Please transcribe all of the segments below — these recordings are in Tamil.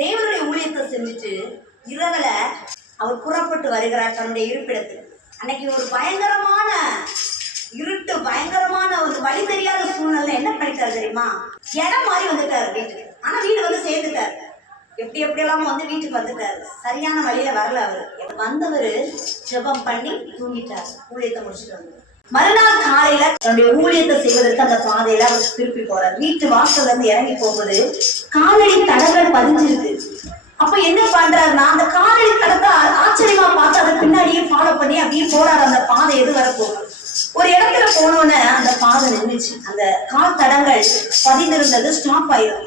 தேவனுடைய ஊழியத்தை செஞ்சுட்டு இரவுல அவர் புறப்பட்டு வருகிறார் தன்னுடைய இருப்பிடத்துக்கு. அன்னைக்கு ஒரு பயங்கரமான இருட்டு, பயங்கரமான ஒரு வழி தெரியாத சூழ்நிலை. என்ன பண்ணிட்டாரு தெரியுமா? இடம் மாதிரி வந்துட்டாரு வீட்டுக்கு. ஆனா வீடு வந்து சேர்ந்துட்டாரு. எப்படியெல்லாம் வந்து வீட்டுக்கு வந்துட்டாரு. சரியான வழியில வரல. அவரு வந்தவர் ஜெபம் பண்ணி தூங்கிட்டாரு. ஊழியத்தை முடிச்சுட்டு வந்து மறுநாள் காலையில தன்னுடைய ஊழியத்தை செய்வதற்கு அந்த பாதையில அவர் திருப்பி போறார். வீட்டு வாசல்ல இருந்து இறங்கி போகும்போது காலடி தடங்கள் பதிஞ்சிருக்கு. அப்ப என்ன பண்றாருன்னா, அந்த காலடி தடத்தை ஆச்சரியமா பார்த்து அதை பின்னாடியே ஃபாலோ பண்ணி அப்படியே போறாரு. அந்த பாதை எது வரப்போகும். ஒரு இடத்துல போனோன்னு அந்த பாதை நின்றுச்சு. அந்த கால் தடங்கள் பதிந்திருந்தது ஸ்டாப் ஆயிடும்.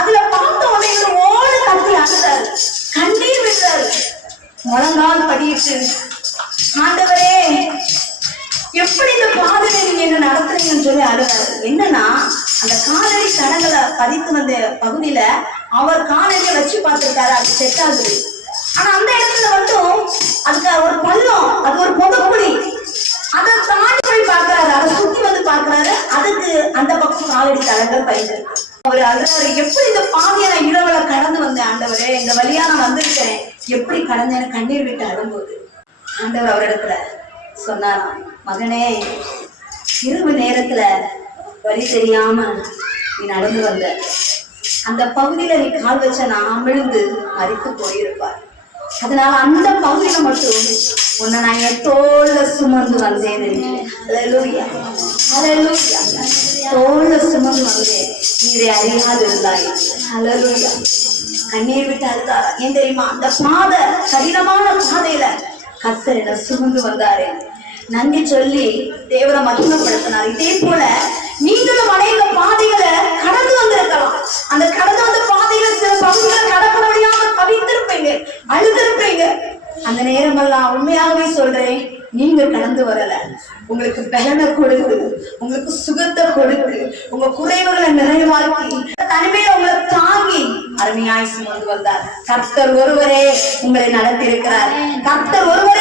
அதுல பார்த்த உடனே ஓடு கட்டி அழுறாரு, கண்ணீர் விடுறாரு, முழங்கால் படியிட்டு, ஆண்டவரே எப்படி இந்த பாதையை நீங்க என்ன நடத்துறீங்கன்னு சொல்லி அழுறாரு. என்னன்னா, அந்த காலடி தடங்களை பதித்து வந்த பகுதியில அவர் காலடியை வச்சு பார்த்திருக்காரு. அது செட் ஆகுது. ஆனா அந்த இடத்துல மட்டும் அதுக்கு ஒரு பள்ளம், அது ஒரு பொதுக்குழி. அதை தாண்டி போய் பார்க்கிறாரு. அதை சுத்தி வந்து பார்க்கிறாரு. அதுக்கு அந்த பக்கம் காலடி தடங்கள் பயின்று அவர் அழுறாரு. எப்படி இந்த பாதையை நான் இரவுல கடந்து வந்தேன் ஆண்டவரே, இந்த வழியா நான் வந்திருக்கேன், எப்படி கடந்தேன்னு கண்ணீர் விட்டு அழும்போது ஆண்டவர் அவரிடத்துல சொன்னாராம், மகனே, இரவு நேரத்துல வழி தெரியாம நீ நடந்து வந்த அந்த பகுதியில நீ கால் வச்ச நான் விழுந்து மறித்து போயிருப்பார். அதனால அந்த பகுதியில மட்டும் உன்னை நான் என் தோல்ல சுமந்து வந்தேன். தோல்ல சுமந்து வந்தேன், நீரை அறியாது இருந்தாய். ஹல்லேலூயா. கண்ணீர் விட்டு அழுதாரா? ஏன் தெரியுமா? அந்த பாதை, கடினமான பாதையில கர்த்தர் என்ன சுமந்து வந்தாரு. நன்றி சொல்லி தேவனை மகிமைப்படுத்தினார். இதே போல நீங்களும் அநேக பாதைகளை கடந்து வந்திருக்கலாம். அந்த கடந்து வந்த பாதையில சில பகுதிகளை கடக்க முடியாம தவித்திருப்பீங்க, அழுதிருப்பீங்க. அந்த நேரமெல்லாம் உண்மையாகவே சொல்றேன், நீங்க கடந்து வரல. உங்களுக்கு பலனை கொடுத்து, உங்களுக்கு சுகத்தை கொடுத்து, உங்க குறைவுகளை நிறைவாக்கி, தனிமையில உங்களை தாங்கி அருமையாய் சுமந்து வந்தார். கர்த்தர் ஒருவரே உங்களை நடத்தி இருக்கிறார். கர்த்தர் ஒருவர்